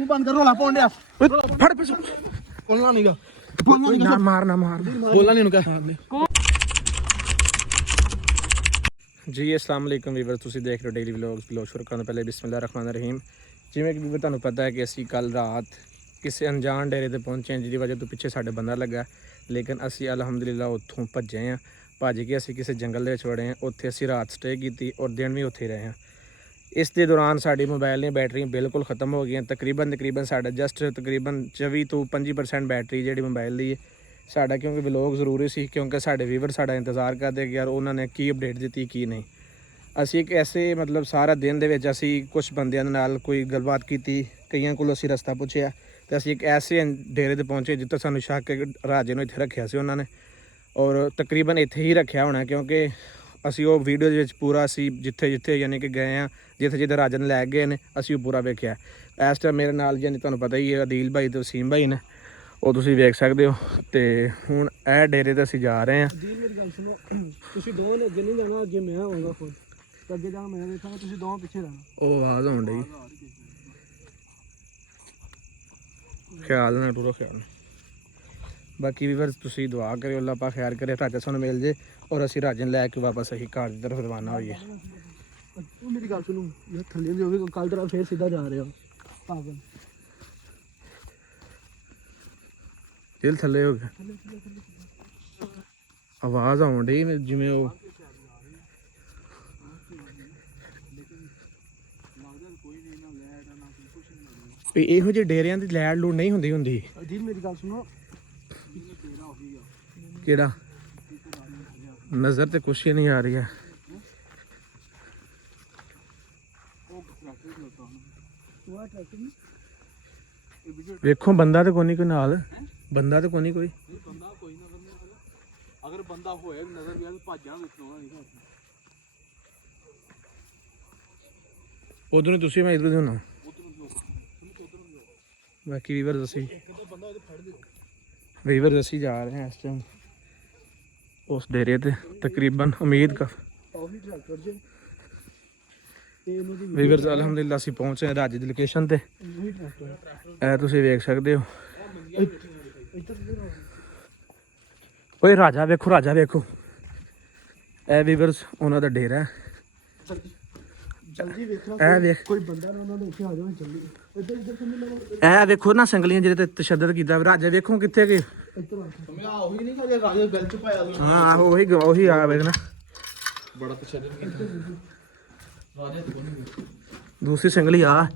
ਮੂੰਹ ਬੰਦ ਕਰ ਰੋਲਾ ਪਾਉਣ ਡਿਆ ਫੜ ਪਿੱਛੇ ਬੋਲਣਾ ਨਹੀਂਗਾ ਨਾ ਮਾਰ ਬੋਲਣਾ ਨਹੀਂ ਉਹਨੂੰ ਕਹਿ ਜੀ अस्सलाम वालेकुम ਵੀਵਰ ਤੁਸੀਂ ਦੇਖ ਰਹੇ ਹੋ ਡੇਲੀ ਵਲੌਗ ਸ਼ੁਰੂ ਕਰਨ ਤੋਂ ਪਹਿਲੇ ਬਿਸਮਿਲ੍ਲਾਹਿਰ ਰਹਿਮਾਨਿਰ ਰਹੀਮ। ਜਿਵੇਂ ਕਿ ਵੀਵਰ ਤੁਹਾਨੂੰ ਪਤਾ ਹੈ ਕਿ ਅਸੀਂ ਕੱਲ ਰਾਤ ਕਿਸੇ ਅਣਜਾਣ ਡੇਰੇ ਤੇ ਪਹੁੰਚੇ ਹਾਂ ਜਿਹਦੀ ਵਜ੍ਹਾ ਤੋਂ ਪਿੱਛੇ ਸਾਡੇ ਬੰਦਾ ਲੱਗਾ, ਲੇਕਿਨ ਅਸੀਂ ਅਲਹਮਦੁਲਿਲਾ ਉੱਥੋਂ ਭੱਜੇ ਹਾਂ। ਭੱਜ ਕੇ ਅਸੀਂ ਕਿਸੇ ਜੰਗਲ ਦੇ ਵਿੱਚ ਵੜੇ ਹਾਂ, ਉੱਥੇ ਅਸੀਂ ਰਾਤ ਸਟੇ ਕੀਤੀ ਔਰ ਦਿਨ ਵੀ ਉੱਥੇ ਰਹੇ ਹਾਂ। ਇਸ ਦੇ ਦੌਰਾਨ ਸਾਡੀ ਮੋਬਾਈਲ ਦੀਆਂ ਬੈਟਰੀਆਂ ਬਿਲਕੁਲ ख़त्म ਹੋ ਗਈਆਂ। ਤਕਰੀਬਨ ਸਾਡਾ ਜਸਟ 24 ਤੋਂ 25% ਬੈਟਰੀ ਜਿਹੜੀ ਮੋਬਾਈਲ ਦੀ ਹੈ ਸਾਡਾ, ਕਿਉਂਕਿ ਵਲੌਗ ਜ਼ਰੂਰੀ ਸੀ, ਕਿਉਂਕਿ ਸਾਡੇ ਵੀਵਰ ਸਾਡਾ ਇੰਤਜ਼ਾਰ ਕਰਦੇ ਕਿ ਯਾਰ ਉਹਨਾਂ ਨੇ ਕੀ ਅਪਡੇਟ ਦਿੱਤੀ ਕੀ ਨਹੀਂ। ਅਸੀਂ ਇੱਕ ਐਸੇ ਮਤਲਬ ਸਾਰਾ ਦਿਨ ਦੇ ਵਿੱਚ ਅਸੀਂ ਕੁਝ ਬੰਦਿਆਂ ਦੇ ਨਾਲ ਕੋਈ ਗੱਲਬਾਤ ਕੀਤੀ, ਕਈਆਂ ਕੋਲੋਂ ਅਸੀਂ ਰਸਤਾ ਪੁੱਛਿਆ ਅਤੇ ਅਸੀਂ ਇੱਕ ਐਸੇ ਡੇਰੇ 'ਤੇ ਪਹੁੰਚੇ ਜਿੱਥੇ ਸਾਨੂੰ ਸ਼ੱਕ ਹੈ ਰਾਜੇ ਨੂੰ ਇੱਥੇ ਰੱਖਿਆ ਸੀ ਉਹਨਾਂ ਨੇ, ਔਰ ਤਕਰੀਬਨ ਇੱਥੇ ਹੀ ਰੱਖਿਆ ਹੋਣਾ, ਕਿਉਂਕਿ ਅਸੀਂ ਉਹ ਵੀਡੀਓ ਦੇ ਵਿੱਚ ਪੂਰਾ ਅਸੀਂ ਜਿੱਥੇ ਯਾਨੀ ਕਿ ਗਏ ਹਾਂ, ਜਿੱਥੇ ਰਾਜਾ ਨੇ ਲੈ ਗਏ ਨੇ ਅਸੀਂ ਉਹ ਪੂਰਾ ਵੇਖਿਆ। ਇਸ ਟਾਈਮ ਮੇਰੇ ਨਾਲ ਯਾਨੀ ਤੁਹਾਨੂੰ ਪਤਾ ਹੀ ਹੈ ਅਦੀਲ ਭਾਈ ਅਤੇ ਵਸੀਮ ਭਾਈ ਨੇ, ਉਹ ਤੁਸੀਂ ਵੇਖ ਸਕਦੇ ਹੋ। ਤੇ ਹੁਣ ਇਹ ਡੇਰੇ ਤੇ ਅਸੀਂ ਜਾ ਰਹੇ ਹਾਂ। ਜੀ ਮੇਰੀ ਗੱਲ ਸੁਣੋ, ਤੁਸੀਂ ਦੋਵਾਂ ਨੇ ਅੱਗੇ ਨਹੀਂ ਜਾਣਾ, ਅੱਗੇ ਮੈਂ ਆਉਂਗਾ ਖੁਦ, ਅੱਗੇ ਜਾਣਾ ਮੈਂ ਵੇਖਾਂਗਾ, ਤੁਸੀਂ ਦੋਵਾਂ ਪਿੱਛੇ ਰਹਿਣਾ। ਉਹ ਆਵਾਜ਼ ਆਉਣ ਡਈ, ਖਿਆਲ ਨਾਲ ਟੁਰੋ ਖਿਆਲ। ਬਾਕੀ ਵੀਵਰ ਤੁਸੀਂ ਦੁਆ ਕਰਿਓ, ਅੱਲਾ ਪਾਕ ਖੈਰ ਕਰੇ, ਰਾਜਾ ਸਾਨੂੰ ਮਿਲ ਜੇ ਔਰ ਅਸੀਂ ਰਾਜੇ ਨੂੰ ਲੈ ਕੇ ਵਾਪਸ ਅਸੀਂ ਘਰ ਦੀ ਤਰਫ ਰਵਾਨਾ ਹੋਈਏ। ਉਹ ਮੇਰੀ ਗੱਲ ਸੁਣੋ, ਇਹ ਥੱਲੇ ਦੀ ਹੋਵੇ ਕੱਲ ਤਰ੍ਹਾਂ ਫੇਰ ਸਿੱਧਾ ਜਾ ਰਹੇ ਹੋ ਪਾਗਲ। ਦਿਲ ਥੱਲੇ ਹੋ ਗਿਆ, ਆਵਾਜ਼ ਆਉਣ ਡਈ ਜਿਵੇਂ ਉਹ ਇਹੋ ਜਿਹੇ ਡੇਰਿਆਂ ਦੀ ਲੈੜ ਲੂੜ ਨਹੀਂ ਹੁੰਦੀ। ਜੀ ਮੇਰੀ ਗੱਲ ਸੁਣੋ, ਕਿਹੜਾ ਨਜ਼ਰ ਤੇ ਕੁਛ ਹੀ ਨਹੀਂ ਆ ਰਹੀ ਹੈ। ਵੇਖੋ ਬੰਦਾ ਤੇ ਕੋਈ ਨਹੀਂ, ਕੋਈ ਨਾਲ ਬੰਦਾ ਤੇ ਕੋਈ ਨਹੀਂ, ਕੋਈ ਅਗਰ ਬੰਦਾ ਹੋਇਆ ਨਜ਼ਰ ਵੀ ਆ ਭੱਜ ਜਾਣਾ ਵੇਖਣਾ ਨਹੀਂ। ਉਧਰੋਂ ਤੁਸੀਂ ਮੈਂ ਇਧਰ ਹੋਣਾ। ਬਾਕੀ ਵੀਵਰ ਅਸੀਂ ਜਾ ਰਹੇ ਹਾਂ ਇਸ ਟਾਈਮ ਉਸ ਡੇਰੇ ਤੇ, ਤਕਰੀਬਨ ਉਮੀਦ ਕਰ ਵੀਵਰਸ ਅਲਹਮਦੁਲਿਲਾ ਅਸੀਂ ਪਹੁੰਚੇ ਹਾਂ ਰਾਜੇ ਦੀ ਲੋਕੇਸ਼ਨ ਤੇ। ਇਹ ਤੁਸੀਂ ਵੇਖ ਸਕਦੇ ਹੋ। ਓਏ ਰਾਜਾ ਵੇਖੋ, ਰਾਜਾ ਵੇਖੋ। ਇਹ ਵੀਵਰਸ ਉਹਨਾਂ ਦਾ ਡੇਰਾ ਹੈ। ਜਲਦੀ ਵੇਖੋ, ਇਹ ਵੇਖ ਕੋਈ ਬੰਦਾ ਨਾ ਉਹਨਾਂ ਦੇ ਇੱਥੇ ਆ ਜਾਵੇ ਜਲਦੀ। ਇਹ ਵੇਖੋ ਨਾ ਸੰਗਲੀਆਂ ਜਿਹਦੇ ਤੇ ਤਸ਼ੱਦਦ ਕੀਤਾ। ਰਾਜੇ ਵੇਖੋ ਕਿੱਥੇ ਗਏ। ਉਹੀ ਨਹੀਂ ਕਿ ਰਾਜੇ ਬੈਲ ਚ ਪਾਇਆ। ਹਾਂ ਉਹੀ ਆ ਵੇਖਣਾ, ਬੜਾ ਤਸ਼ੱਦਦ ਕੀਤਾ ਰਾਜੇ ਤੇ ਕੋਈ। ਦੂਸਰੀ ਸੰਗਲੀ ਆ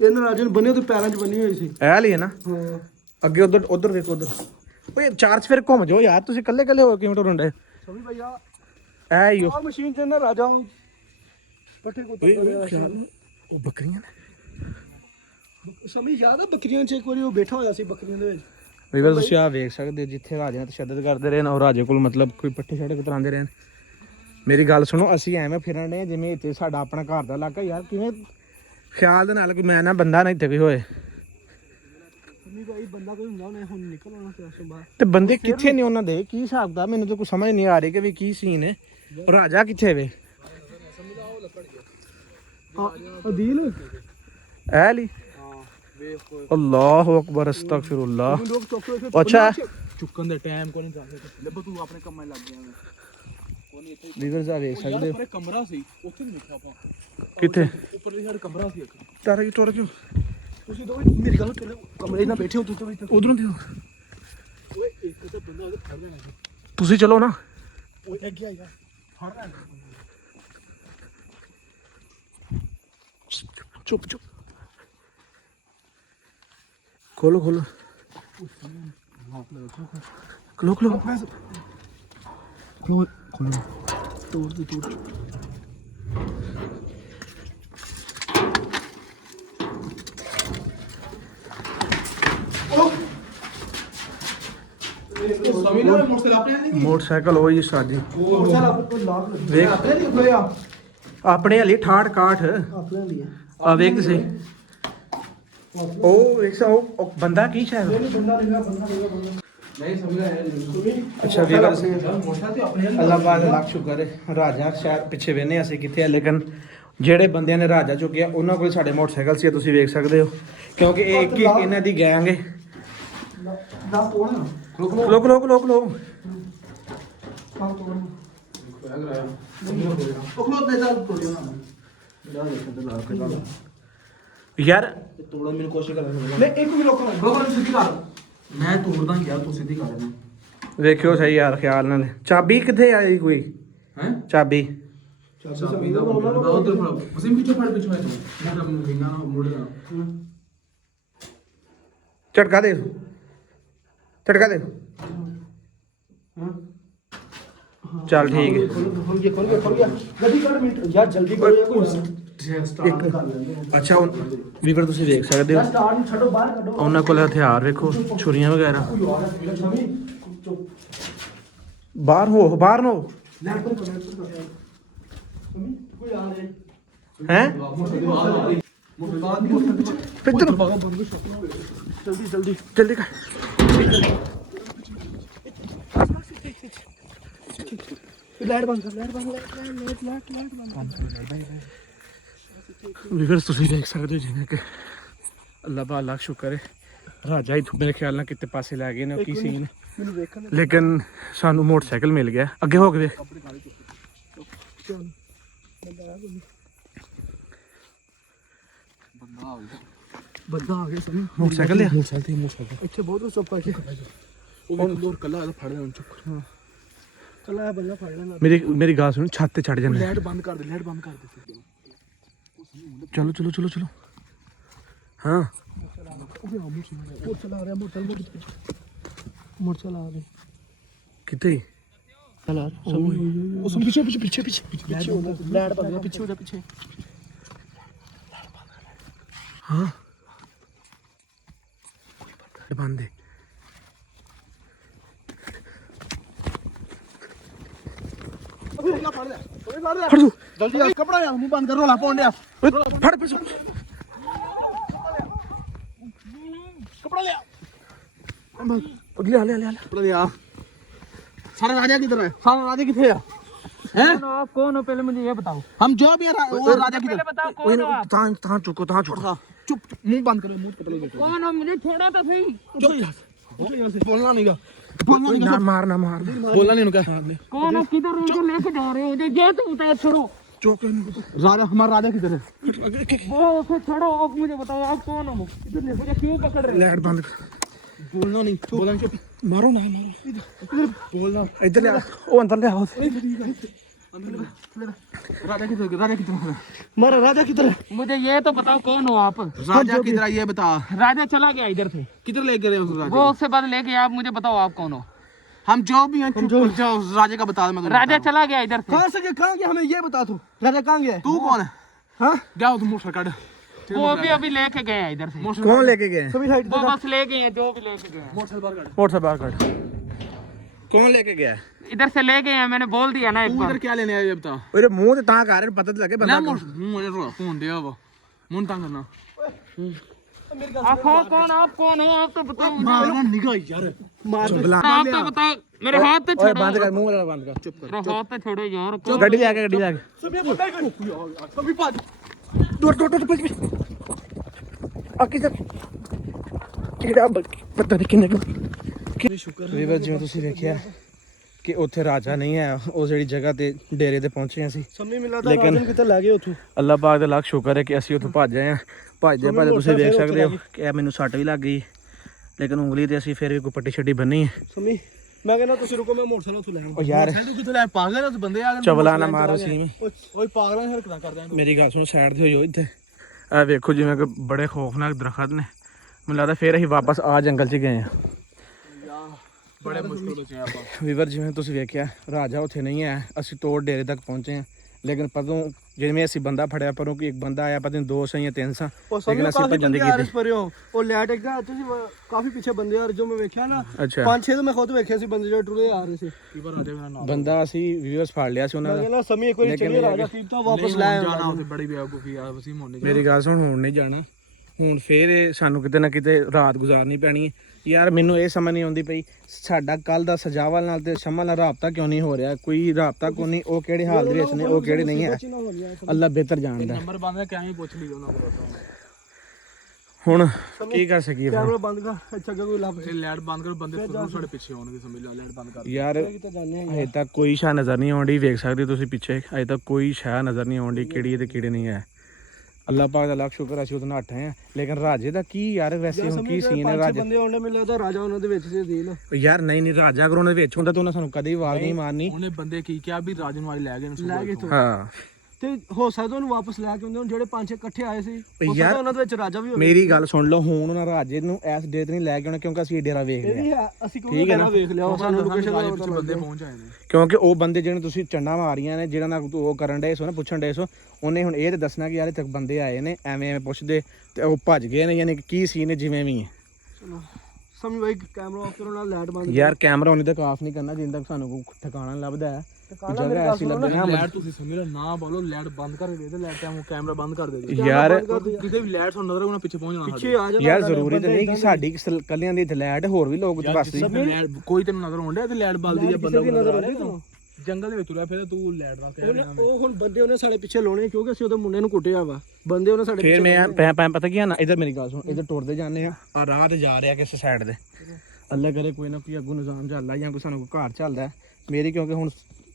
ਇਹਨਾਂ ਰਾਜੇ ਨੂੰ ਬੰਨੇ ਤੇ ਪੈਰਾਂ 'ਚ ਬੰਨੀ ਹੋਈ ਸੀ। ਇਹ ਲਈ ਹੈ ਨਾ। ਹਾਂ ਅੱਗੇ ਉਧਰ ਵੇਖੋ, ਉਧਰ। ਓਏ ਚਾਰ ਚਫੇਰ ਘੁੰਮ ਜਾਓ ਯਾਰ, ਤੁਸੀਂ ਇਕੱਲੇ ਹੋ ਕਿਵੇਂ ਟੁਰਨ ਡੇ? ਸਮੀ ਭਈਆ ਐ ਹੀ ਉਹ ਮਸ਼ੀਨ ਤੇ ਨਾ ਰਾਜਾ ਪੱਠੇ ਕੋ ਉਹ ਬੱਕਰੀਆਂ ਨੇ। ਸਮੀ ਯਾਦ ਆ ਬੱਕਰੀਆਂ 'ਚ ਇੱਕ ਵਾਰੀ ਉਹ ਬੈਠਾ ਹੋਇਆ ਸੀ ਬੱਕਰੀਆਂ ਦੇ ਵਿੱਚ। ਵੀਰ ਤੁਸੀਂ ਆ ਵੇਖ ਸਕਦੇ ਹੋ ਜਿੱਥੇ ਰਾਜੇ ਨੇ ਤਸ਼ੱਦਦ ਕਰਦੇ ਰਹੇ ਨੇ ਔਰ ਰਾਜੇ ਕੋਲ ਮਤਲਬ ਕੋਈ ਪੱਠੇ ਛੱਡੇ ਕਤਰਾਉਂਦੇ ਰਹੇ ਨੇ। ਮੇਰੀ ਗੱਲ ਸੁਣੋ, ਅਸੀਂ ਐਵੇਂ ਫਿਰਨ ਡੇ ਜਿਵੇਂ ਇੱਥੇ ਸਾਡਾ ਆਪਣਾ ਘਰ ਦਾ ਇਲਾਕਾ। ਯਾਰ ਕਿਵੇਂ ਖਿਆਲ ਦੇ ਨਾਲ ਕੋਈ ਮੈਂ ਨਾ ਬੰਦਾ ਨਾ ਇੱਥੇ ਕੋਈ ਹੋਏ। ਬੰਦਾ ਕੋਈ ਹੁੰਦਾ ਉਹਨੇ ਹੁਣ ਨਿਕਲ ਆਉਣਾ ਸੀ ਬਾਹਰ। ਤੇ ਬੰਦੇ ਕਿੱਥੇ ਨੇ ਉਹਨਾਂ ਦੇ? ਕੀ ਹਿਸਾਬ ਦਾ ਮੈਨੂੰ ਤਾਂ ਕੋਈ ਸਮਝ ਨਹੀਂ ਆ ਰਹੀ ਕਿ ਵੀ ਕੀ ਸੀਨ ਹੈ। ਰਾਜਾ ਕਿੱਥੇ ਵੇ? ਅਦੀਲ ਐ ਲਈ ਅੱਲਾਹੁ ਅਕਬਰ ਅਸਤਗਫਿਰੁल्लाह। ਅੱਛਾ ਚੁੱਕਣ ਦੇ ਟਾਈਮ ਕੋਈ ਨਹੀਂ ਦੱਸਦੇ ਲੱਭੋ, ਤੂੰ ਆਪਣੇ ਕੰਮਾਂ 'ਚ ਲੱਗ ਗਿਆ ਮੈਂ ਕੋਨੀ ਇੱਥੇ। ਵੀਵਰਸ ਆ ਵੇਖ ਸਕਦੇ ਹੋ ਕਮਰਾ ਸੀ ਉੱਥੇ ਨਹੀਂ ਦੇਖਿਆ ਆਪਾਂ। ਕਿੱਥੇ? ਉੱਪਰ ਦੀ ਸਾਡਾ ਕਮਰਾ ਸੀ ਇੱਕ। ਟੁਰ ਕਿਉਂ? ਤੁਸੀਂ ਦੋਵੇਂ ਮੇਰੀ ਗੱਲ ਸੁਣੋ, ਕਮਰੇ ਨਾਲ ਬੈਠੇ ਹੋ ਤੁਸੀਂ ਉਧਰੋਂ ਦਿਓ। ਓਏ ਇੱਕ ਤਾਂ ਬੰਦਾ ਉਹਦੇ ਫੜ ਲੈਣਾ ਸੀ। ਤੁਸੀਂ ਚਲੋ ਨਾ। ਓਏ ਅੱਗੇ ਆ ਯਾਰ, ਫੜ ਲੈਣਾ। ਚੁੱਪ ਖੋਲੋ ਖੋਲੋ ਤੋੜ ਮੋਟਰਸਾਈਕਲ ਉਹ ਜੀ ਸਾਜੀ ਵੇਖ ਆਪਣੇ ਹਲੀ 68 61 ਆ ਵੇਖ ਤੇ ਸਹੀ। ਉਹ ਵੇਖ ਉਹ ਬੰਦਾ ਕੀ ਸ਼ਾਇਦ ਨਹੀਂ ਸਮਝ ਆਇਆ। ਅੱਛਾ ਵੀਰ ਅੱਲਾਹ ਪਾਕ ਲੱਖ ਸ਼ੁਕਰ ਹੈ। ਰਾਜਾ ਸ਼ਾਇਦ ਪਿੱਛੇ ਵੇਨੇ ਅਸੀਂ ਕਿੱਥੇ ਆ, ਲੇਕਿਨ ਜਿਹੜੇ ਬੰਦਿਆਂ ਨੇ ਰਾਜਾ ਚੁੱਕਿਆ ਉਹਨਾਂ ਕੋਲ ਸਾਡੇ ਮੋਟਰਸਾਈਕਲ ਸੀ, ਤੁਸੀਂ ਵੇਖ ਸਕਦੇ ਹੋ, ਕਿਉਂਕਿ ਇਹ ਇੱਕ ਹੀ ਇਹਨਾਂ ਦੀ ਗੈਂਗ ਹੈ। ਲੋਕ ਲੋਕ ਲੋਕ ਲੋਕ ਯਾਰ ਤੋੜਨ ਮੈਨੂੰ ਕੋਸ਼ਿਸ਼ ਕਰ ਮੈਂ ਇੱਕ ਵੀ ਲੋਕਾਂ ਨੂੰ ਸਿੱਧੀ ਕਰ ਮੈਂ ਤੋੜਦਾ ਗਿਆ ਤੂੰ ਸਿੱਧੀ ਕਰ ਲੈ ਵੇਖਿਓ ਸਹੀ ਯਾਰ ਖਿਆਲ ਨਾਲ। ਚਾਬੀ ਕਿੱਥੇ ਆਈ ਕੋਈ ਹੈ ਚਾਬੀ ਚਾਬੀ ਦਾ ਉਧਰ ਫੜ ਵਸੀਮ ਪਿੱਛੇ ਫੜ ਪਿੱਛੇ ਹੈ ਤੂੰ ਮੈਨੂੰ ਵਿੰਗਾ ਨਾ ਮੁੜਦਾ ਝਟਕਾ ਦੇ ਝਟਕਾ ਦੇ। ਚੱਲ ਠੀਕ ਹੈ। ਖੋਲ ਗਿਆ ਗੱਡੀ ਕੱਢ ਮਿੰਟ ਯਾਰ ਜਲਦੀ ਕਰੋ ਕੋਈ ਸਟਾਰਟ ਕਰ ਲੈਂਦੇ ਅੱਛਾ ਵੀਵਰ ਤੁਸੀਂ ਦੇਖ ਸਕਦੇ ਹੋ ਸਟਾਰਟ ਨੂੰ ਛੱਡੋ ਬਾਹਰ ਕੱਢੋ ਉਹਨਾਂ ਕੋਲ ਹਥਿਆਰ ਵੇਖੋ, ਛੁਰੀਆਂ ਵਗੈਰਾ। ਬਾਹਰ ਹੋ ਬਾਹਰ ਨੂੰ ਕੋਈ ਆ ਰਿਹਾ ਹੈ ਜਲਦੀ ਜਲਦੀ ਜਲਦੀ ਕਰ। ਲਾਈਟ ਬੰਦ ਕਰ ਲਾਈਟ ਬੰਦ ਵੀਵਰ ਤੁਸੀਂ ਦੇਖ ਸਕਦੇ ਹੋ ਜਿਵੇਂ ਕਿ ਅੱਲਾਹ ਬਾ ਲੱਖ ਸ਼ੁਕਰ ਹੈ ਰਾਜਾ ਹੀ ਮੇਰੇ ਖਿਆਲ ਨਾਲ ਕਿਤੇ ਪਾਸੇ ਲੈ ਗਏ ਨੇ ਉਹ ਕੀ ਸੀਨ, ਮੈਨੂੰ ਵੇਖਣ ਲੇਕਿਨ ਸਾਨੂੰ ਮੋਟਰਸਾਈਕਲ ਮਿਲ ਗਿਆ। ਅੱਗੇ ਹੋ ਕੇ ਬੰਦਾ ਆ ਗਿਆ ਸਭੀ ਮੋਟਰਸਾਈਕਲ ਲਿਆ ਇੱਥੇ ਬਹੁਤ ਚੁੱਪ ਕਰਕੇ ਉਹ ਦੂਰ ਕੱਲਾ ਫੜ ਲੈ ਚੁੱਪ ਹਾਂ ਕੱਲਾ ਬੰਦਾ ਫੜ ਲੈਣਾ। ਮੇਰੀ ਗੱਲ ਸੁਣ, ਛੱਤ ਤੇ ਚੜ ਜਾਂਦੇ। ਲਾਈਟ ਬੰਦ ਕਰ ਦੇ ਲਾਈਟ ਬੰਦ ਕਰ ਦੇ ਚਲੋ ਚਲੋ ਚਲੋ ਚਲੋ। ਹਾਂ ਉਹ ਚਲਾ ਰਿਹਾ ਮੋਟਰ ਚਲਾ ਰਿਹਾ ਕਿੱਥੇ ਚਲਾ ਉਹ ਸਭ ਪਿੱਛੇ ਲਾਈਟ ਬੰਦ ਪਿੱਛੇ ਹੋ ਜਾ ਪਿੱਛੇ ਹਾਂ ਬੰਦ ਹੈ। ਫੜ ਤੂੰ ਜਲਦੀ ਆ ਕਪੜਾ ਆ ਮੂੰਹ ਬੰਦ ਕਰ ਰੋਲਾ ਪਾਉਣ ਡਿਆ ਫੜ ਪਿੱਛੇ कपड़ा ले लिया लिया लिया कपड़ा लिया सारा राजा किधर है सारा राजा किधर है हैं आप कौन हो पहले मुझे ये बताओ। हम जो भी है वो राजा किधर बताओ कौन हो आप? तहां चुको चुप मुंह बंद करो मुंह कपड़े लेके कौन हो मुझे छोड़ो तो सही। बोलना नहीं का ना मार बोलना नहीं उनका कौन हो किधर उनको लेके जा रहे हो मुझे ये तो उतार छोड़ो। राजा हमारा राजा किधर है वो उसे छोड़ो अब मुझे बताओ आप कौन हो मुझे क्यों पकड़ रहे हो। लाइट बंद कर बोलना नहीं बोलना चुप मारो ना बोलना इधर ले ओ अंदर ले आओ। राजा किधर है हमारा राजा किधर है मुझे ये तो बताओ कौन हो आप। राजा किधर है ये बता राजा चला गया इधर से किधर ले गए उस राजा वो उससे बाद लेके आप मुझे बताओ आप कौन हो। हम जो भी हैं चुप जाओ राजा का बता मैं राजा चला गया इधर से। कहाँ गया हमें ये बता तू राजा कहाँ गया तू कौन है हाँ जाओ तुम मोटर काट वो अभी लेके गए हैं इधर से। कौन लेके गए सभी साइड वो बस ले गए हैं जो भी लेके गए हैं। मोटर बाहर काट कौन लेके गया इधर से ले गए हैं मैंने बोल दिया ना एक तू बार। इधर क्या लेने आया ये बता ओरे मुंह ते तां कर पता तो लगे ना बंदा मुंह रो फोन दे वो मुंह तंग करना आप हो कौन आप कौन हो आप तो बताओ मुझे। मारना निगाह यार मार दे आप तो बताओ मेरे हाथ तो ओए छोड़ो बंद कर मुंह वाला बंद कर चुप मेरे हाथ तो छोड़ो यार गाड़ी ले आके सभी पास दूर आके जा ਕਿਹੜਾ ਪਤਾ ਨਹੀਂ ਕਿੰਨੇ ਸ਼ੁਕਰ ਵੀਵਰ ਜਿਵੇਂ ਤੁਸੀਂ ਵੇਖਿਆ ਕਿ ਉੱਥੇ ਰਾਜਾ ਨਹੀਂ ਹੈ ਉਹ ਜਿਹੜੀ ਜਗ੍ਹਾ ਤੇ ਡੇਰੇ ਤੇ ਪਹੁੰਚੇ ਅਸੀਂ ਸਮਝ ਮਿਲਾ ਤਾਂ ਰਾਜਨ ਕਿਤੇ ਲੈ ਗਏ ਉੱਥੋਂ ਅੱਲਾਹ ਪਾਕ ਦਾ ਲੱਖ ਸ਼ੁਕਰ ਹੈ ਕਿ ਅਸੀਂ ਉੱਥੋਂ ਭੱਜ ਆਏ ਆ। ਭੱਜਦੇ ਤੁਸੀਂ ਦੇਖ ਸਕਦੇ ਹੋ ਕਿ ਇਹ ਮੈਨੂੰ ਸੱਟ ਵੀ ਲੱਗ ਗਈ ਲੇਕਿਨ ਉਂਗਲੀ ਤੇ ਅਸੀਂ ਫਿਰ ਵੀ ਕੋਈ ਪੱਟੀ ਛੱਡੀ ਬੰਨੀ ਹੈ। ਸਮੀ ਮੈਂ ਕਹਿੰਦਾ ਤੁਸੀਂ ਰੁਕੋ ਮੈਂ ਮੋਟਰਸਾਈਕਲ ਉੱਥੋਂ ਲੈ ਆਉਂਦਾ ਉਹ ਯਾਰ ਤੂੰ ਕਿੱਥੇ ਲੈ ਪਾਗਲ ਹੈ ਤੂੰ ਬੰਦੇ ਆ ਗਏ ਚਵਲਾ ਨਾ ਮਾਰੋ ਸੀ ਓਏ ਪਾਗਲਾਂ ਦੀ ਹਰਕਤਾਂ ਕਰਦਾ ਮੇਰੀ ਗੱਲ ਸੁਣੋ ਸਾਈਡ ਤੇ ਹੋ ਜਾਓ ਇੱਥੇ ਇਹ ਵੇਖੋ ਜਿਵੇਂ ਕਿ ਬੜੇ ਖੌਫਨਾਕ ਦਰਖਤ ਨੇ ਮੈਨੂੰ ਲੱਗਦਾ ਫਿਰ ਅਸੀਂ ਵਾਪਸ ਆ ਜੰਗਲ 'ਚ ਗਏ ਆ। ਬੜੇ ਮੁਸ਼ਕਿਲ ਬਚੇ ਆਪਾਂ ਵੀਵਰ ਜਿਵੇਂ ਤੁਸੀਂ ਵੇਖਿਆ ਰਾਜਾ ਉੱਥੇ ਨਹੀਂ ਹੈ ਅਸੀਂ ਤੋੜ ਡੇਰੇ ਤੱਕ ਪਹੁੰਚੇ ਹਾਂ ਲੇਕਿਨ ਪਤੋਂ ਜਿਵੇਂ ਅਸੀਂ ਬੰਦਾ ਫੜਿਆ ਪਰੋਂ ਕਿ ਇੱਕ ਬੰਦਾ ਆਇਆ ਪਤਾ ਨਹੀਂ 2 ਸੌ ਜਾਂ 3 ਸੌ ਲੇਕਿਨ ਅਸੀਂ ਭੱਜਣ ਦੀ ਕੀਤੀ ਉਹ ਲੈਟ ਇੱਕ ਤੁਸੀਂ ਕਾਫੀ ਪਿੱਛੇ ਬੰਦੇ ਯਾਰ ਜੋ ਮੈਂ ਵੇਖਿਆ ਨਾ ਅੱਛਾ 5-6 ਤਾਂ ਮੈਂ ਖੁਦ ਵੇਖਿਆ ਸੀ ਬੰਦੇ ਜੋ ਟੁਰੇ ਆ ਰਹੇ ਸੀ ਕੀ ਪਰ ਰਾਜਾ ਮੇਰਾ ਨਾਮ ਬੰਦਾ ਅਸੀਂ ਵੀਵਰਸ ਫੜ ਲਿਆ ਸੀ ਉਹਨਾਂ ਮੈਂ ਦਾ ਕਹਿੰਦਾ ਸਮੀ ਇੱਕ ਵਾਰੀ ਚੱਲੀਏ ਰਾਜਾ ਕੀਪ ਤਾਂ ਵਾਪਸ ਲੈ ਆਉਣਾ ਉੱਥੇ ਬੜੀ ਬੇਵਕੂਫੀ ਆ ਵਸੀਮ ਹੋਣੇ ਮੇਰੀ ਗੱਲ ਸੁਣ ਹੁਣ ਨਹੀਂ ਜਾਣਾ ਹੁਣ ਫੇਰ ਇਹ ਸਾਨੂੰ ਕਿਤੇ ਨਾ ਕਿਤੇ ਰਾਤ ਗੁਜ਼ਾਰਨੀ ਪੈਣੀ ਹੈ। ਯਾਰ ਮੈਨੂੰ ਇਹ ਸਮਝ ਨਹੀਂ ਆਉਂਦੀ ਪਈ ਸਾਡਾ ਕੱਲ ਦਾ ਸਜਾਵਲ ਨਾਲ ਤੇ ਸ਼ਮਾ ਨਾਲ ਰਾਬਤਾ ਕਿਉਂ ਨਹੀਂ ਹੋ ਰਿਹਾ, ਕੋਈ ਰਾਬਤਾ ਕੋਈ ਨਹੀਂ, ਉਹ ਕਿਹੜੇ ਹਾਲ ਦੇ ਵਿੱਚ ਨੇ, ਉਹ ਕਿਹੜੇ ਨਹੀਂ ਹੈ, ਅੱਲਾ ਬਿਹਤਰ ਜਾਣਦਾ। ਨੰਬਰ ਬੰਦ ਕਿਆ ਹੀ ਪੁੱਛ ਲਈ ਉਹਨਾਂ ਕੋਲ ਹੁਣ ਕੀ ਕਰ ਸਕੀਏ ਫਿਰ? ਕੈਮਰਾ ਬੰਦ ਕਰ, ਅੱਛਾ ਕੋਈ ਲੱਭ ਲਾਈਟ ਬੰਦ ਕਰੋ, ਬੰਦੇ ਫੁੱਲ ਸਾਡੇ ਪਿੱਛੇ ਆਉਣਗੇ, ਸਮਝ ਲਓ ਲਾਈਟ ਬੰਦ ਕਰ। ਯਾਰ ਹਜੇ ਤੱਕ ਕੋਈ ਸ਼ਾਹ ਨਜ਼ਰ ਨਹੀਂ ਆਉਂਦੀ, ਵੇਖ ਸਕਦੇ ਤੁਸੀਂ ਪਿੱਛੇ ਹਜੇ ਤੱਕ ਕੋਈ ਸ਼ਾਹ ਨਜ਼ਰ ਨਹੀਂ ਆਉਂਦੀ ਕਿਹੜੀ ਹੈ ਤੇ ਕਿਹੜੇ ਨਹੀਂ ਹੈ। ਅੱਲਾਹ ਪਾਕ ਦਾ ਲੱਖ ਸ਼ੁਕਰ ਅਸੀਂ ਉਹਦੇ ਨਾਲ ਹੱਠੇ ਆ। ਲੇਕਿਨ ਰਾਜੇ ਦਾ ਕੀ ਯਾਰ ਵੈਸੇ ਹੁਣ ਕੀ ਸੀਨ ਹੈ? ਰਾਜੇ ਬੰਦੇ ਆਉਂਦੇ ਮੈਨੂੰ ਲੱਗਦਾ ਰਾਜਾ ਉਹਨਾਂ ਦੇ ਵਿੱਚ ਸੀ ਦੀਨ। ਯਾਰ ਨਹੀਂ ਰਾਜਾ ਅਗਰ ਉਹਨਾਂ ਦੇ ਵਿੱਚ ਹੁੰਦਾ ਤਾਂ ਉਹਨਾਂ ਸਾਨੂੰ ਕਦੇ ਆਵਾਜ਼ ਨਹੀਂ ਮਾਰਨੀ। ਉਹਨੇ ਬੰਦੇ ਕੀ ਕਿਹਾ ਵੀ ਰਾਜਨ ਵਾਲੀ ਲੈ ਗਏ ਹਾਂ ਤੇ ਹੋ ਸਕਦਾ ਉਹਨੂੰ ਵਾਪਸ ਲੈ ਕੇ ਆਉਂਦੇ ਹੁਣ ਜਿਹੜੇ 5-6 ਇਕੱਠੇ ਆਏ ਸੀ, ਹੋ ਯਾਰ ਸਕਦਾ ਉਹਨਾਂ ਦੇ ਵਿੱਚ ਰਾਜਾ ਵੀ ਹੋਵੇ। ਮੇਰੀ ਗੱਲ ਸੁਣ ਲਓ, ਹੁਣ ਉਹਨਾਂ ਰਾਜੇ ਨੂੰ ਐਸ ਡੇਟ ਨਹੀਂ ਲੈ ਕੇ ਆਉਣਾ ਕਿਉਂਕਿ ਅਸੀਂ ਡੇਰਾ ਵੇਖ ਲਿਆ। ਅਸੀਂ ਕੋਈ ਡੇਰਾ ਵੇਖ ਲਿਆ, ਸਾਨੂੰ ਲੋਕੇਸ਼ਨ ਦੇ ਵਿੱਚ ਬੰਦੇ ਪਹੁੰਚ ਆਏ ਨੇ। ਕਿਉਂਕਿ ਉਹ ਬੰਦੇ ਜਿਹਨੇ ਤੁਸੀਂ ਚੰਡਾ ਮਾਰੀਆਂ ਨੇ, ਜਿਹੜਾ ਨਾਲ ਉਹ ਕਰਨ ਡਏ ਸੋ ਨਾ, ਪੁੱਛਣ ਡਏ ਸੋ, ਉਹਨੇ ਹੁਣ ਇਹ ਤੇ ਦੱਸਣਾ ਕਿ ਯਾਰ ਇੱਥੇ ਬੰਦੇ ਆਏ ਨੇ ਐਵੇਂ ਪੁੱਛਦੇ ਤੇ ਉਹ ਭੱਜ ਗਏ ਨੇ, ਯਾਨੀ ਕਿ ਕੀ ਸੀਨ ਜਿਵੇਂ ਵੀ ਹੈ। ਚਲੋ ਸਮਝ ਬਾਈ ਕੈਮਰਾ ਆਫ ਕਰੋ ਨਾਲ ਲਾਈਟ ਬੰਦ। ਯਾਰ ਕੈਮਰਾ ਉਹਨੇ ਤੱਕ ਆਫ ਨਹੀਂ ਕਰਨਾ ਜਿੰਨ ਤੱਕ ਸਾਨੂੰ ਕੋਈ ਠਿਕਾਣਾ ਲੱਭਦਾ ਹੈ, ਜਗ੍ਹਾ ਐਸੀ ਲੱਭੇ ਨਾ। ਲਾਈਟ ਤੁਸੀਂ ਸਮਝ ਲਓ ਨਾ ਬੋਲੋ, ਲਾਈਟ ਬੰਦ ਕਰ ਦੇ ਤੇ ਲਾਈਟ ਕੈਮਰਾ ਬੰਦ ਕਰ ਦੇ। ਯਾਰ ਕਿਤੇ ਵੀ ਲਾਈਟ ਸੁਣ ਨਜ਼ਰ ਉਹਨਾਂ ਪਿੱਛੇ ਪਹੁੰਚ ਜਾਣਾ, ਪਿੱਛੇ ਆ ਜਾਣਾ। ਯਾਰ ਜ਼ਰੂਰੀ ਤਾਂ ਨਹੀਂ ਕਿ ਸਾਡੀ ਕੱਲਿਆਂ ਦੀ ਲਾਈਟ, ਹੋਰ ਵੀ ਲੋਕ ਵਸਦੇ। ਕੋਈ ਤੈਨੂੰ ਨਜ਼ਰ ਆਉਂਦਾ ਤੇ ਲਾਈਟ ਬਲਦੀ ਆ, ਬੰਦਾ ਨਜ਼ਰ ਆਉਂਦਾ ਤੈਨੂੰ ਜੰਗਲ ਦੇ ਵਿੱਚ ਤੁਰਿਆ ਫਿਰ ਤੂੰ ਲਾਈਟ ਦਾ ਕਹਿ ਰਿਹਾ। ਉਹ ਹੁਣ ਬੰਦੇ ਉਹਨੇ ਸਾਡੇ ਪਿੱਛੇ ਲਾਉਣੇ ਕਿਉਂਕਿ ਅਸੀਂ ਉਹਦੇ ਮੁੰਡੇ ਨੂੰ ਕੁੱਟਿਆ ਵਾ, ਬੰਦੇ ਉਹਨੇ ਸਾਡੇ ਫਿਰ ਮੈਂ ਪਤਾ ਕੀ ਆ ਨਾ, ਇਧਰ ਮੇਰੀ ਗੱਲ ਸੁਣ, ਇਧਰ ਟੁਰਦੇ ਜਾਂਦੇ ਆ ਰਾਹ ਤੇ ਜਾ ਰਿਹਾ ਕਿਸੇ ਸਾਈਡ ਦੇ, ਅੱਲਾ ਕਰੇ ਕੋਈ ਨਾ ਕੋਈ ਅੱਗੋਂ ਨਿਜ਼ਾਮ ਚੱਲਦਾ ਜਾਂ ਕੋਈ ਸਾਨੂੰ ਕੋਈ ਘਰ ਚੱਲਦਾ ਮੇਰੀ, ਕਿਉਂਕਿ ਹੁਣ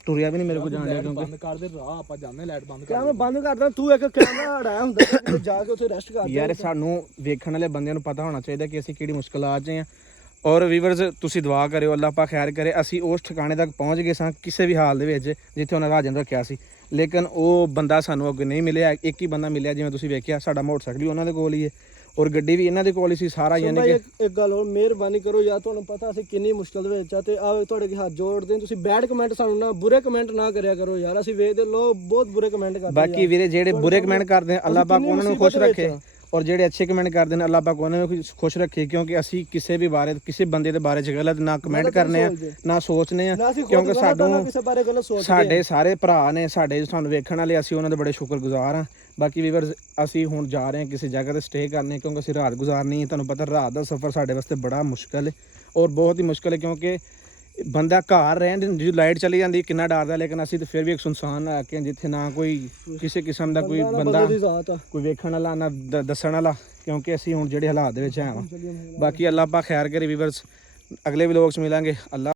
ਤੁਰਿਆ ਵੀ ਨਹੀਂ ਮੇਰੇ ਕੋਲ ਜਾਣ ਡਿਆ। ਕਿਉਂਕਿ ਬੰਦ ਕਰ ਦੇ ਰਾਹ, ਆਪਾਂ ਜਾਂਦੇ ਲਾਈਟ ਬੰਦ ਕਰ। ਮੈਂ ਬੰਦ ਕਰਦਾ, ਤੂੰ ਇੱਕ ਕੈਮਰਾ ਅੜਾਇਆ ਹੁੰਦਾ ਤੇ ਜਾ ਕੇ ਉੱਥੇ ਰੈਸਟ ਕਰ। ਯਾਰ ਸਾਨੂੰ ਵੇਖਣ ਵਾਲੇ ਬੰਦਿਆਂ ਨੂੰ ਪਤਾ ਹੋਣਾ ਚਾਹੀਦਾ ਕਿ ਅਸੀਂ ਕਿਹੜੀ ਮੁਸ਼ਕਲਾਂ 'ਚ ਆ। ਔਰ ਵੀਵਰਸ ਤੁਸੀਂ ਦੁਆ ਕਰਿਓ, ਅੱਲਾਹ ਪਾਕ ਖੈਰ ਕਰੇ। ਅਸੀਂ ਉਸ ਠਿਕਾਣੇ ਤੱਕ ਪਹੁੰਚ ਗਏ ਸਾਂ ਕਿਸੇ ਵੀ ਹਾਲ ਦੇ ਵਿੱਚ ਜਿੱਥੇ ਉਹਨਾਂ ਰਾਜਨ ਰੱਖਿਆ ਸੀ, ਲੇਕਿਨ ਉਹ ਬੰਦਾ ਸਾਨੂੰ ਅੱਗੇ ਨਹੀਂ ਮਿਲਿਆ। ਇੱਕ ਹੀ ਬੰਦਾ ਮਿਲਿਆ, ਜਿਵੇਂ ਤੁਸੀਂ ਵੇਖਿਆ ਸਾਡਾ ਮੋਟਰਸਾਈਕਲ ਵੀ ਉਹਨਾਂ ਦੇ ਕੋਲ ਹੀ ਹੈ ਔਰ ਗੱਡੀ ਵੀ ਇਹਨਾਂ ਦੇ ਕੋਲ ਹੀ ਸੀ ਸਾਰਾ। ਯਾਨੀ ਕਿ ਇੱਕ ਗੱਲ ਹੋਰ, ਮਿਹਰਬਾਨੀ ਕਰੋ ਯਾਰ, ਤੁਹਾਨੂੰ ਪਤਾ ਅਸੀਂ ਕਿੰਨੀ ਮੁਸ਼ਕਲ ਦੇ ਵਿੱਚ ਆ ਤੇ ਆ ਤੁਹਾਡੇ ਅੱਗੇ ਹੱਥ ਜੋੜਦੇ, ਤੁਸੀਂ ਬੈਡ ਕਮੈਂਟ ਸਾਨੂੰ ਨਾ, ਬੁਰੇ ਕਮੈਂਟ ਨਾ ਕਰਿਆ ਕਰੋ ਯਾਰ। ਅਸੀਂ ਵੇਖਦੇ ਲੋਕ ਬਹੁਤ ਬੁਰੇ ਕਮੈਂਟ ਕਰਦੇ। ਬਾਕੀ ਵੀਰੇ ਜਿਹੜੇ ਬੁਰੇ ਕਮੈਂਟ ਕਰਦੇ ਆ ਅੱਲਾਹ ਪਾਕ ਉਹਨਾਂ ਨੂੰ ਖੁਸ਼ ਰੱਖੇ, ਔਰ ਜਿਹੜੇ ਅੱਛੇ ਕਮੈਂਟ ਕਰਦੇ ਨੇ ਅੱਲਾਹ ਪਾਕ ਉਹਨਾਂ ਨੂੰ ਖੁਸ਼ ਰੱਖੇ। ਕਿਉਂਕਿ ਅਸੀਂ ਕਿਸੇ ਵੀ ਬਾਰੇ, ਕਿਸੇ ਬੰਦੇ ਦੇ ਬਾਰੇ 'ਚ ਗਲਤ ਨਾ ਕਮੈਂਟ ਕਰਨੇ ਆ ਨਾ ਸੋਚਨੇ ਆ, ਕਿਉਂਕਿ ਸਾਡੇ ਸਾਰੇ ਭਰਾ ਨੇ, ਸਾਨੂੰ ਵੇਖਣ ਵਾਲੇ, ਅਸੀਂ ਉਹਨਾਂ ਦੇ ਬੜੇ ਸ਼ੁਕਰਗੁਜ਼ਾਰ ਆ। ਬਾਕੀ ਵੀਵਰਸ ਅਸੀਂ ਹੁਣ ਜਾ ਰਹੇ ਹਾਂ ਕਿਸੇ ਜਗ੍ਹਾ ਤੇ ਸਟੇ ਕਰਨੇ, ਕਿਉਂਕਿ ਅਸੀਂ ਰਾਤ ਗੁਜ਼ਾਰਨੀ ਹੈ। ਤੁਹਾਨੂੰ ਪਤਾ ਰਾਤ ਦਾ ਸਫ਼ਰ ਸਾਡੇ ਵਾਸਤੇ ਬੜਾ ਮੁਸ਼ਕਲ ਹੈ ਔਰ ਬਹੁਤ ਹੀ ਮੁਸ਼ਕਲ ਹੈ, ਕਿਉਂਕਿ ਬੰਦਾ ਘਰ ਰਹਿਣ ਜਦੋਂ ਲਾਈਟ ਚਲੀ ਜਾਂਦੀ ਕਿੰਨਾ ਡਰਦਾ। ਲੇਕਿਨ ਅਸੀਂ ਤਾਂ ਫਿਰ ਵੀ ਇੱਕ ਸੁਨਸਾਨ ਆ ਕੇ ਜਿੱਥੇ ਨਾ ਕੋਈ ਕਿਸੇ ਕਿਸਮ ਦਾ ਕੋਈ ਬੰਦਾ ਕੋਈ ਵੇਖਣ ਵਾਲਾ ਨਾ ਦੱਸਣ ਵਾਲਾ, ਕਿਉਂਕਿ ਅਸੀਂ ਹੁਣ ਜਿਹੜੇ ਹਾਲਾਤ ਦੇ ਵਿੱਚ ਆਏ ਹਾਂ। ਬਾਕੀ ਅੱਲਾਹ ਪਾਕ ਖੈਰ ਕਰੇ ਵੀਵਰਸ, ਅਗਲੇ ਵਲੋਗ 'ਚ ਮਿਲਾਂਗੇ। ਅੱਲਾਹ